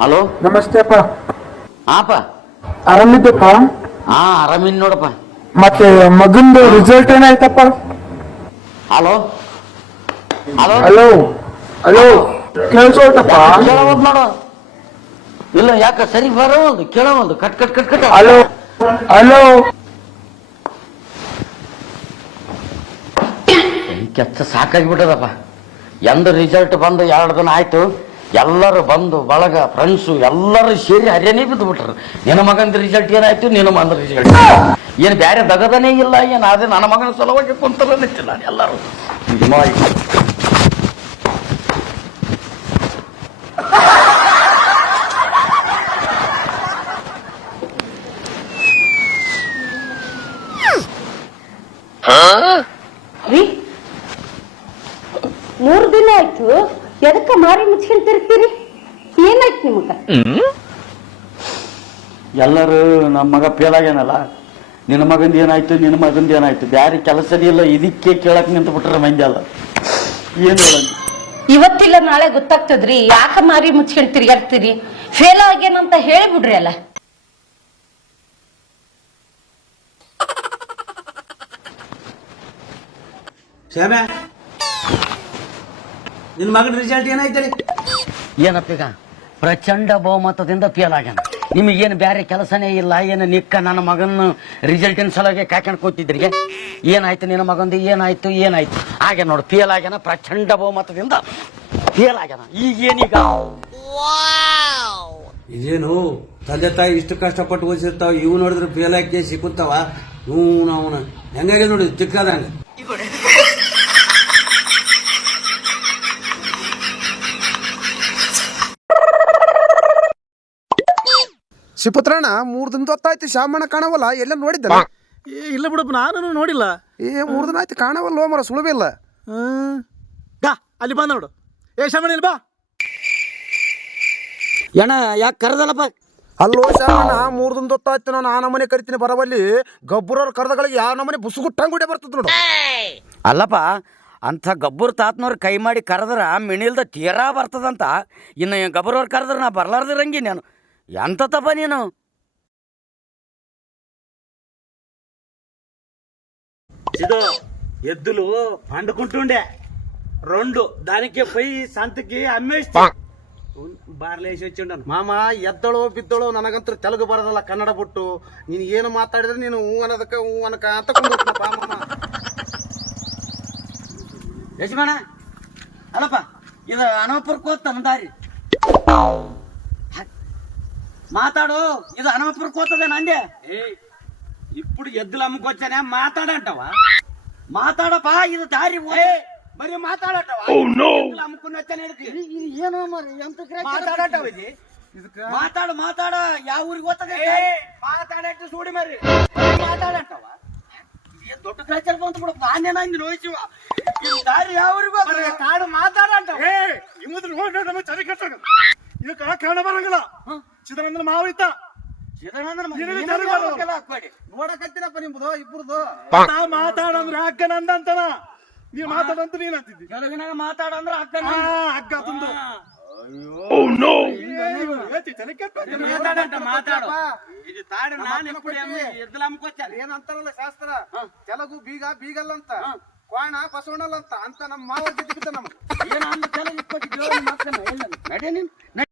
Hello? ನಮಸ್ತೆಪ್ಪ ಹಾಪ ಆರಾಮಿದ್ದಪ್ಪ ಹಾ ಆರಾಮಿನ್ ನೋಡಪ್ಪ. ಮತ್ತೆ ಮಗಂದು ರಿಸಲ್ಟ್ ಏನಾಯ್ತಪ್ಪ? ಹಲೋ? ಹಲೋ? ಹಲೋ? ಹಲೋ? ಕೇಳಿಸೋಟಪ್ಪ ಕೇಳವಲ್ದು ನೋಡು ಇಲ್ಲ ಯಾಕ ಸರಿ ಬರೋ ಒಂದು ಕೇಳೋ ಒಂದು cut cut cut cut. Hello? Hello? Kichcha ಸಾಕಾಗ್ಬಿಟ್ಟದಪ್ಪ. ಎಂದು ರಿಸಲ್ಟ್ ಬಂದು ಎರಡು ದಿನ ಆಯ್ತು. ಎಲ್ಲರೂ ಬಂದು ಬಳಗ ಫ್ರೆಂಡ್ಸು ಎಲ್ಲರೂ ಸೇರಿ ಹರಿಯನೇ ಬಿದ್ದು ಬಿಟ್ರು ನಿನ್ನ ಮಗಂದ ರಿಸಲ್ಟ್ ಏನಾಯ್ತು? ನಿನ್ನ ಮಗನ ರಿಸಲ್ಟ್ ಏನು ಬೇರೆ ದಗದನೇ ಇಲ್ಲ ಏನು ಅದೇ ನನ್ನ ಮಗನ ಸಲುವಾಗಿ ಕುಂತಲ್ಲ ನಿಂತಿಲ್ಲ ಎಲ್ಲರೂ ಮೂರು ದಿನ ಆಯ್ತು. ಎದಕ್ಕ ಮಾರಿ ಮುಚ್ಕೊಂಡ್ ತಿರ್ತೀರಿ ಏನಾಯ್ತು ನಿಮಗ? ಎಲ್ಲರೂ ನಮ್ಮ ಮಗ ಫೇಲ್ ಆಗ್ಯಾನಲ್ಲ ನಿನ್ನ ಮಗಂದ ಏನಾಯ್ತು ನಿನ್ನ ಮಗಂದ ಏನಾಯ್ತು ಬ್ಯಾರೆ ಕೆಲಸನೇ ಇಲ್ಲ ಇದಕ್ಕೆ ಕೇಳಕ್ ನಿಂತು ಬಿಟ್ರೆ ಮಂದಿ ಅಲ್ಲ. ಏನು ಇವತ್ತಿಲ್ಲ ನಾಳೆ ಗೊತ್ತಾಗ್ತದ್ರಿ. ಯಾಕ ಮಾರಿ ಮುಚ್ಕೊಂಡ್ ತಿರ್ಗಾಡ್ತೀರಿ ಫೇಲ್ ಆಗ್ಯಾನಂತ ಹೇಳಿಬಿಡ್ರಿ ಅಲ್ಲ. ಶ್ಯಾಮ ನಿನ್ನ ಮಗನ ರಿಸಲ್ಟ್ ಏನಾಯ್ತರಿ ಏನಪ್ಪ ಈಗ? ಪ್ರಚಂಡ ಬಹುಮತದಿಂದ ಫೇಲ್ ಆಗ್ಯಾನ. ನಿಮಗೇನು ಬೇರೆ ಕೆಲಸನೇ ಇಲ್ಲ ಏನು ನಿಕ್ಕ ನನ್ನ ಮಗನ ರಿಸಲ್ಟಿನ ಸಲುವಾಗಿ ಕಾಯ್ಕೊಂಡು ಕೂತಿದ್ರಿಗೆ ಏನಾಯ್ತು ನಿನ್ನ ಮಗಂದು? ಏನಾಯ್ತು? ಏನಾಯ್ತು? ಹಾಗೆ ನೋಡು ಫೇಲ್ ಆಗ್ಯಾನ ಪ್ರಚಂಡ ಬಹುಮತದಿಂದ ಫೇಲ್ ಆಗ್ಯಾನ. ಈಗೇನೀಗ? ಇದೇನು ತಂದೆ ತಾಯಿ ಇಷ್ಟು ಕಷ್ಟಪಟ್ಟು ಓದಿಸಿರ್ತಾವ ಇವು ನೋಡಿದ್ರೆ ಫೇಲ್ ಆಗಿ ಸಿಕ್ಕುತ್ತಾವ ಇವ್ನು ಅವನ ಹೆಂಗಾಗಿ ನೋಡಿ ಚಿಕ್ಕದಂಗ ಶಿಪುತ್ರಣ್ಣ ಮೂರ್ ದಿನ ಹೊತ್ತಾಯ್ತು ಶಾಮಣ್ಣ ಕಾಣವಲ್ಲ ಎಲ್ಲ ನೋಡಿದ್ದಲ್ಲ? ಏ ಇಲ್ಲ ಬಿಡಪ್ಪ ನಾನು ನೋಡಿಲ್ಲ. ಏ ಮೂರ್ ದಿನ ಆಯ್ತು ಕಾಣವಲ್ಲ ಮರ ಇಲ್ಲ. ಗಾ ಅಲ್ಲಿ ಬಾ ನೋಡು. ಏ ಶಾಮಣ್ಣ ಇಲ್ಲಿ ಬಾ. ಏನ ಯಾಕೆ ಕರೆದಲ್ಲಪ್ಪ? ಅಲ್ಲೋ ಶಾಮಣ್ಣ ಮೂರ್ ದಿನ ಹೊತ್ತಾಯ್ತು ನಾನು ಆ ನಮನೆ ಕರಿತೀನಿ ಬರಬಲ್ಲಿ ಗಬ್ಬರವ್ರ ಕರೆದಗಳಿಗೆ ಯಾವ ನಮನೆ ಬುಸುಗುಟ್ಟಂಗುಡೆ ಬರ್ತದ ನೋಡು. ಅಲ್ಲಪ್ಪ ಅಂಥ ಗಬ್ಬರ್ ತಾತನವ್ರು ಕೈ ಮಾಡಿ ಕರೆದ್ರ ಮಿಣಿಲ್ದ ತೀರಾ ಬರ್ತದಂತ. ಇನ್ನು ಗಬ್ಬರವ್ರು ಕರೆದ್ರೆ ನಾ ಬರ್ಲಾರ್ದಿರಂಗಿ ನಾನು. ಎಂತ ತಪ್ಪ ನೀನು ಇದು ఎద్దులు పండుకుంటుండే రెండు దానికి పోయి సంతకి అమ్మేస్తా బార్లేసి వచ్చిండను ಮಾಮ ಎದ್ದಳೋ ಬಿದ್ದಳೋ ನನಗಂತೂ ತೆಲುಗು ಬರೋದಲ್ಲ ಕನ್ನಡ ಬಿಟ್ಟು ನೀನು ಏನು ಮಾತಾಡಿದ್ರೆ ನೀನು ಹೂ ಅನ್ನೋದಕ್ಕೆ ಹೂ ಅನ್ನಕ ಅಂತ ಕುಂದ್ರಪ್ಪ ಮಾಮ ಯಜಮಾನ ಅಲ್ಲಪ್ಪ ಇದು ಅನವಪುರಕ್ಕೆ ಹೋಗ್ತಾನ ದಾರಿ మాతాడు ఇది హనుమపూర్ కోతదేనా అందే? ఇప్పుడు ఎద్దులు అమ్ముకొచ్చానే మాతాడంటావా? మాతాడపా ఇది దారి మరి మాతాడంటావా? అమ్ముకుని వచ్చాను ఏనో మరి ఎంత మాతాడంటావు ఇది? మాతాడు మాతాడ యా ఊరికి పోతుంది మాతాడంటే చూడు మరి. మాతాడంటావా? దొడ్డు క్రాచాలు పొంత కూడా రోజు దారి యా ఊరికి కాడు మాతాడంటావు? చదివి ಇದಕ್ಕ ಕಾರಣ ಬರಂಗಿಲ್ಲ. ಚಿದಾನಂದನ ಮಾವ ಇತ್ತ. ನೋಡಕತ್ತೀರಪ್ಪ ನಿಮ್ದು ಇಬ್ಬರದು ಮಾತಾಡಂದ್ರ ಅಕ್ಕ ನಂದ ಅಂತನ ನೀವ್ ಮಾತಾಡಂತ ನೀನ್ ಅಂತಿದ್ದಿ ಕೆಲವಿನಾಗ ಮಾತಾಡಂದ್ರ ಅಕ್ಕ ಅಕ್ಕ ತುಂದು ಏನಂತಾರಲ್ಲ ಶಾಸ್ತ್ರ? ತೆಲಗು ಬೀಗ ಬೀಗಲ್ಲ ಅಂತ ಕ್ವಾಣ ಬಸವಣ್ಣಲ್ಲ ಅಂತ ಅಂತ ನಮ್ಮ ಮಾವ ಜೊತೆ ಏನ ಅಂದ್ರೆ ತೆಲಗು ನಡೆ